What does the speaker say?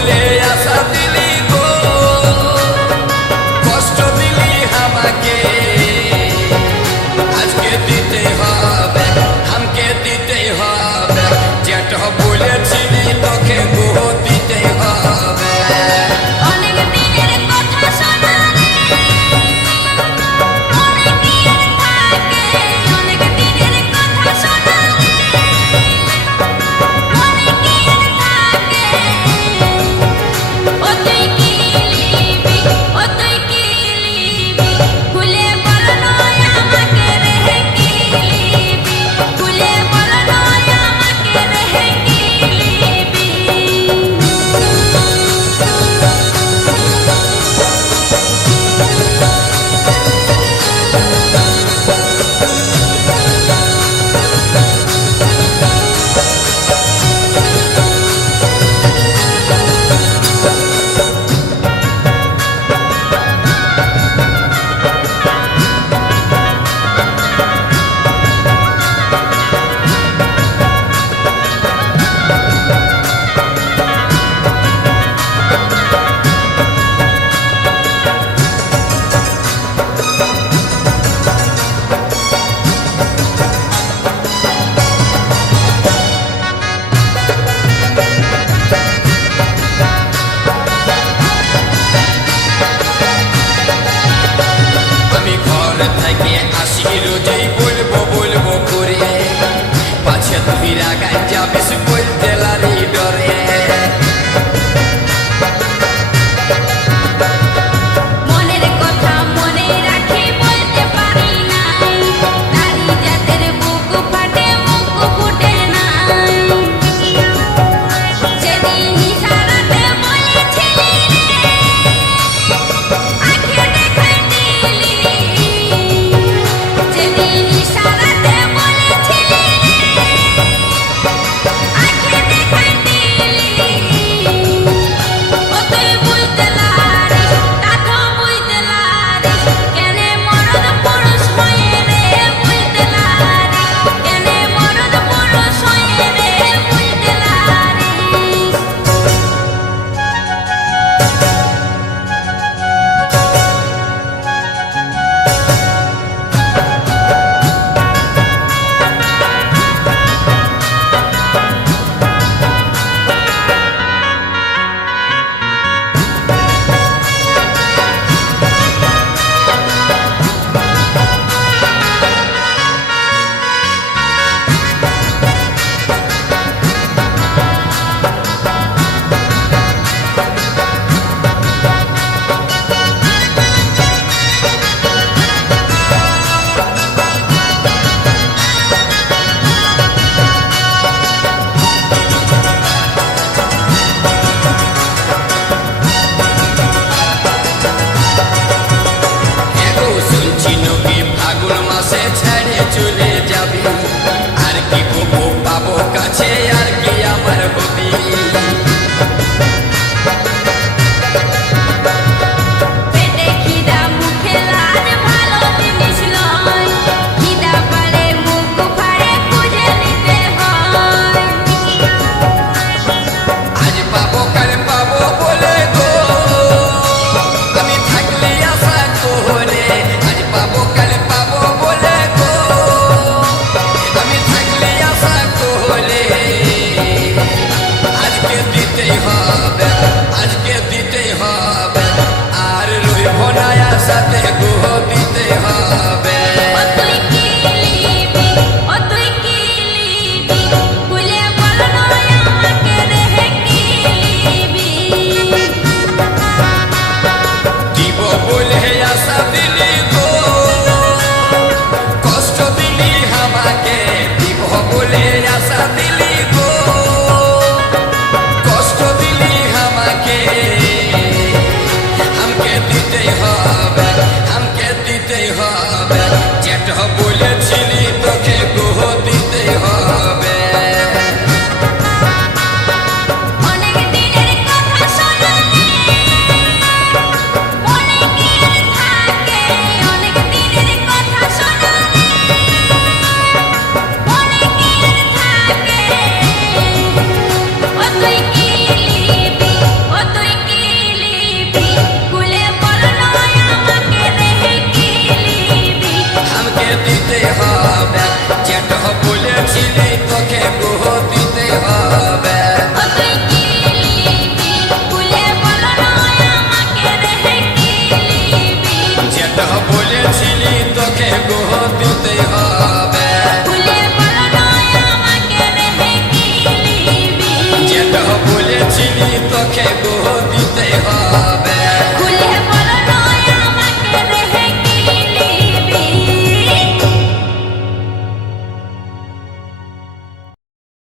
বলে আশা দিলি গো, কষ্ট দিলি আমাকে, আজকে দিতে হবে, আমাকে দিতে হবে, যেটা বলেছিলি তোকে গো দিতে হবে। অনেক দিনের কথা শোনা রে, অনেকের থাকে, অনেক দিনের কথা শোনা রে, অনেকের থাকে। ও তুই কি লিবি, ও তুই কি লিবি, খুলে বল নয় আমাকে রে কি লিবি, খুলে বল নয় আমাকে রে কি লিবি। আমি ঘর থেকে আসি রোজই বলবো বলবো করে, পাছে তুই রাগায় যাবিস বলতে লারি ডরে। মনের কথা মনে রাখি বলতে পারি না, নারী জাতের বুক ফাটে মুখ ফুটে না। সেদিন ইশারাতে বলেছিলি রে, আঁখে দেখাই দিলি। সেদিন ইশারাতে বলেছিলি রে, আঁখে দেখাই দিলি। ও তুই বুঝতে লারিস, তাতো বুঝতে লারিস, কেনে মরদ পুরুষ হয়ে রে বুঝতে লারিস, কেনে মরদ পুরুষ হয়ে রে বুঝতে লারিস। এগো শুনছি নবী ফাগুন মাসে ছেড়ে চলে যাবি, আর কি বলবো পাবো কাছে, আর কি আমার হবি। পেটে খিদা মুখে লাজ ভালো জিনিস নয়, খিদা পারে মুখ ফাড়ে খুঁজে নিতে হয়। আজ পাবো কাল পাবো বলে গো, আমি থাকলে আশা করে, আজ পাবো কাল পাবো বলে গো, বলেছিলি তোকে গোহ দিতে হবে খুলে বলো নয় আমাকে রেখে কি নিবি যেটা বলেছিলি তোকে গোহ দিতে হবে